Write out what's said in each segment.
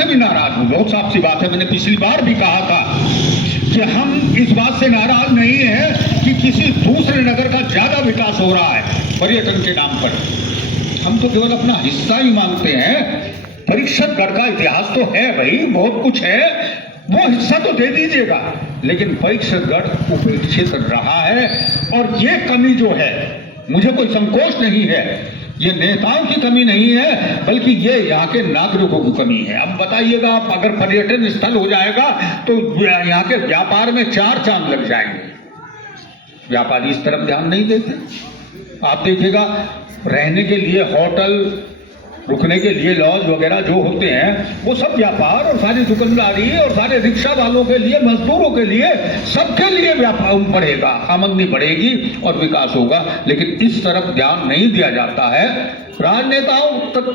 से भी नाराज हूं, बहुत साफ सी बात है। मैंने पिछली बार भी कहा था कि हम इस बात से नाराज नहीं है कि किसी दूसरे नगर का ज्यादा विकास हो रहा है पर्यटन के नाम पर। हम तो केवल अपना हिस्सा ही मांगते हैं। परीक्षितगढ़ का इतिहास तो है भाई, बहुत कुछ है, वो हिस्सा तो दे दीजिएगा, लेकिन परीक्षितगढ़ उपेक्षित रहा है। और ये कमी जो है, मुझे कोई संकोच नहीं है, ये नेताओं की कमी नहीं है, बल्कि ये यहाँ के नागरिकों की कमी है। अब बताइएगा आप, अगर पर्यटन स्थल हो जाएगा तो यहाँ के व्यापार में 4 चांद लग जाएंगे। व्यापारी इस तरफ ध्यान नहीं देते। आप देखिएगा, रहने के लिए होटल, रुकने के लिए लॉज वगैरह जो होते हैं, वो सब व्यापार और सारी दुकानदारी और सारे रिक्शा वालों के लिए, मजदूरों के लिए, सबके लिए व्यापार बढ़ेगा, आमदनी बढ़ेगी और विकास होगा। लेकिन इस तरफ ध्यान नहीं दिया जाता है। राजनेताओं तक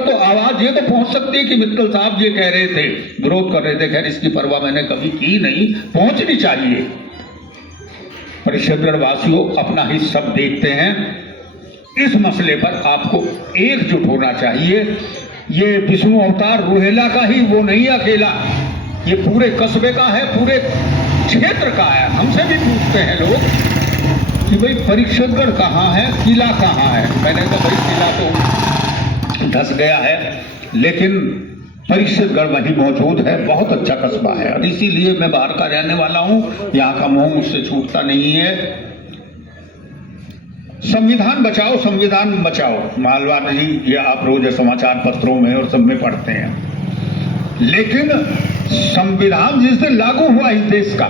तो आवाज ये तो पहुंच सकती है कि मित्तल साहब ये कह रहे थे, विरोध कर रहे थे, खैर इसकी परवाह मैंने कभी की नहीं, पहुंचनी चाहिए। परीक्षितगढ़ वासियों अपना ही सब देखते हैं। इस मसले पर आपको एकजुट होना चाहिए। ये विष्णु अवतार रुहेला का ही वो नहीं अकेला, ये पूरे कस्बे का है, पूरे क्षेत्र का है। हमसे भी पूछते हैं लोग कि भाई परीक्षितगढ़ कहाँ है, किला कहाँ है। मैंने कहा भाई किला तो धस गया है, लेकिन परीक्षितगढ़ वहीं मौजूद है। बहुत अच्छा कस्बा है और इसीलिए मैं बाहर का रहने वाला हूँ, यहाँ का मोह मुझसे छूटता नहीं है। संविधान बचाओ, संविधान बचाओ, मालवान जी ये आप रोज समाचार पत्रों में और सब में पढ़ते हैं। लेकिन संविधान जिस दिन लागू हुआ इस देश का,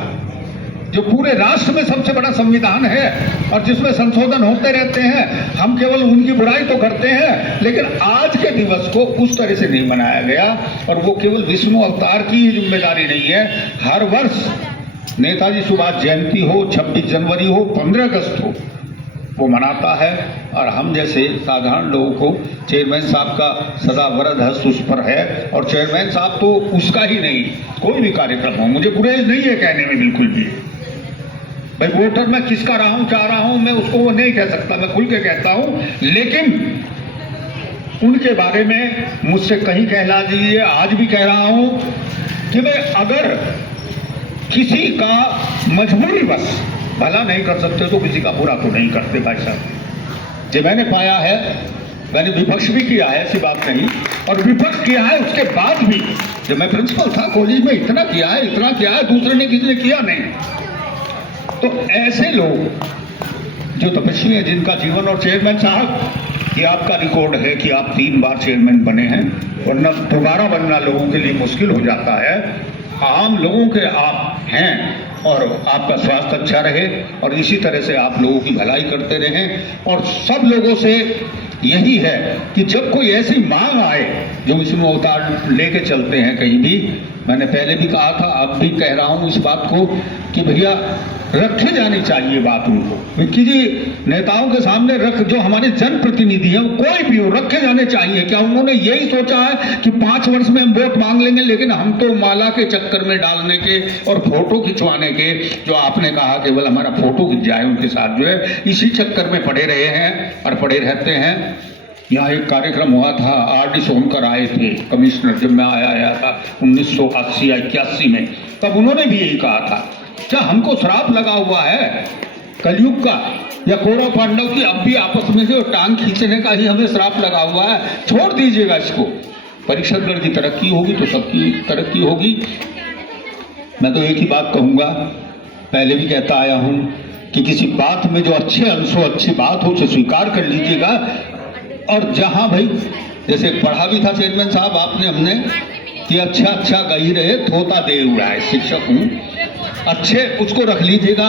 जो पूरे राष्ट्र में सबसे बड़ा संविधान है और जिसमें संशोधन होते रहते हैं, हम केवल उनकी बुराई तो करते हैं, लेकिन आज के दिवस को उस तरह से नहीं मनाया गया। और वो केवल विष्णु अवतार की ही जिम्मेदारी नहीं है। हर वर्ष नेताजी सुभाष जयंती हो, 26 जनवरी हो, 15 अगस्त हो, वो मनाता है। और हम जैसे साधारण लोगों को चेयरमैन साहब का सदा वरद हस्त उस पर है। और चेयरमैन साहब तो उसका ही नहीं, कोई भी कार्यक्रम हो, मुझे गुरेज नहीं है कहने में बिल्कुल भी। भाई वोटर मैं किसका रहा हूँ, चाह रहा हूँ, मैं उसको वो नहीं कह सकता, मैं खुल के कहता हूँ। लेकिन उनके बारे में मुझसे कहीं कहला दीजिए, आज भी कह रहा हूँ कि भाई अगर किसी का मजबूरी बस भला नहीं कर सकते तो किसी का बुरा तो नहीं करते भाई साहब। जो मैंने पाया है, मैंने विपक्ष भी किया है, ऐसी बात नहीं, और विपक्ष किया है उसके बाद भी। जब मैं प्रिंसिपल था कॉलेज में, इतना किया है, इतना किया है, दूसरे ने किसी ने किया नहीं। तो ऐसे लोग जो तपस्वी हैं, जिनका जीवन, और चेयरमैन साहब ये आपका रिकॉर्ड है कि आप 3 बार चेयरमैन बने हैं, वरना दोबारा बनना लोगों के लिए मुश्किल हो जाता है। आम लोगों के आप हैं और आपका स्वास्थ्य अच्छा रहे और इसी तरह से आप लोगों की भलाई करते रहें। और सब लोगों से यही है कि जब कोई ऐसी मांग आए जो विष्णु अवतार लेके चलते हैं कहीं भी, मैंने पहले भी कहा था, अब भी कह रहा हूँ इस बात को कि भैया रखी जानी चाहिए बात उनको। विक्की जी नेताओं के सामने रख, जो हमारे जनप्रतिनिधि हैं कोई भी हो, रखे जाने चाहिए। क्या उन्होंने यही सोचा है कि 5 वर्ष में हम वोट मांग लेंगे, लेकिन हम तो माला के चक्कर में डालने के और फोटो खिंचवाने के, जो आपने कहा केवल हमारा फोटो खिंच जाए उनके साथ, जो है इसी चक्कर में पड़े रहे हैं और पड़े रहते हैं। यहाँ एक कार्यक्रम हुआ था, आर.डी. सोनकर आए थे कमिश्नर, जब मैं आया था 1980 या 81 में, तब उन्होंने भी यही कहा था, क्या हमको श्राप लगा हुआ है कलयुग का या कौरव पांडव की, अब भी आपस में जो टांग खींचने का ही हमें श्राप लगा हुआ है, छोड़ दीजिएगा इसको। परीक्षितगढ़ की तरक्की होगी तो सबकी तरक्की होगी। मैं तो एक ही बात कहूँगा, पहले भी कहता आया हूँ कि किसी बात में जो अच्छे अंश हो, अच्छी बात हो, उसे स्वीकार कर लीजिएगा। और जहाँ भाई, जैसे पढ़ा भी था चेयरमैन साहब आपने, हमने कि अच्छा अच्छा गई रहे थोता दे हुआ है, शिक्षक हूँ, अच्छे उसको रख लीजिएगा।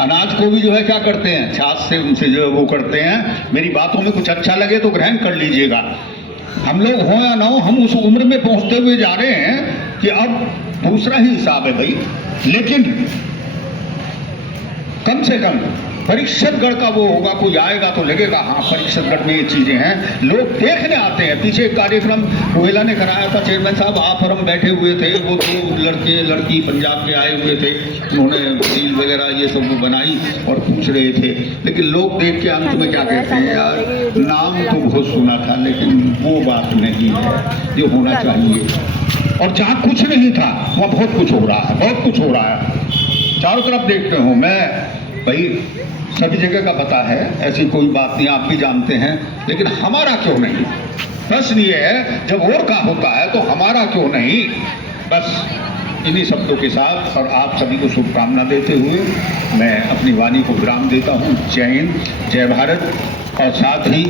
अनाज को भी जो है क्या करते हैं, छाछ से उनसे जो है वो करते हैं। मेरी बातों में कुछ अच्छा लगे तो ग्रहण कर लीजिएगा। हम लोग हो या ना हो, हम उस उम्र में पहुंचते हुए जा रहे हैं कि अब दूसरा ही हिसाब है भाई। लेकिन कम से कम परीक्षणगढ़ का वो होगा, कोई आएगा तो लगेगा हाँ परीक्षणगढ़ में ये चीजें हैं, लोग देखने आते हैं। पीछे एक कार्यक्रम रोहेला ने कराया था, चेयरमैन साहब आप और हम बैठे हुए थे, वो दो लड़के लड़की पंजाब के आए हुए थे, उन्होंने सील वगैरह ये सब बनाई और पूछ रहे थे, लेकिन लोग देख के अंत में क्या कहते हैं, यार नाम तो बहुत सुना था लेकिन वो बात नहीं है जो होना चाहिए। और जहाँ कुछ नहीं था वहाँ बहुत कुछ हो रहा है, बहुत कुछ हो रहा है, चारों तरफ देखते हो। मैं भाई सभी जगह का पता है, ऐसी कोई बात नहीं, आप भी जानते हैं, लेकिन हमारा क्यों नहीं? प्रश्न ये है जब और का होता है तो हमारा क्यों नहीं? बस इन्हीं शब्दों के साथ और आप सभी को शुभकामना देते हुए मैं अपनी वाणी को विराम देता हूँ। जय हिंद, जय भारत। और साथ ही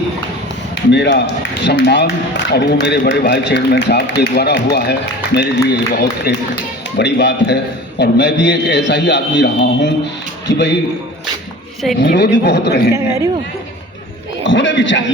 मेरा सम्मान और वो मेरे बड़े भाई चेयरमैन साहब के द्वारा हुआ है, मेरे लिए बहुत एक बड़ी बात है। और मैं भी एक ऐसा ही आदमी रहा हूँ कि भाई विरोधी बहुत रहे हैं, होने भी चाहिए।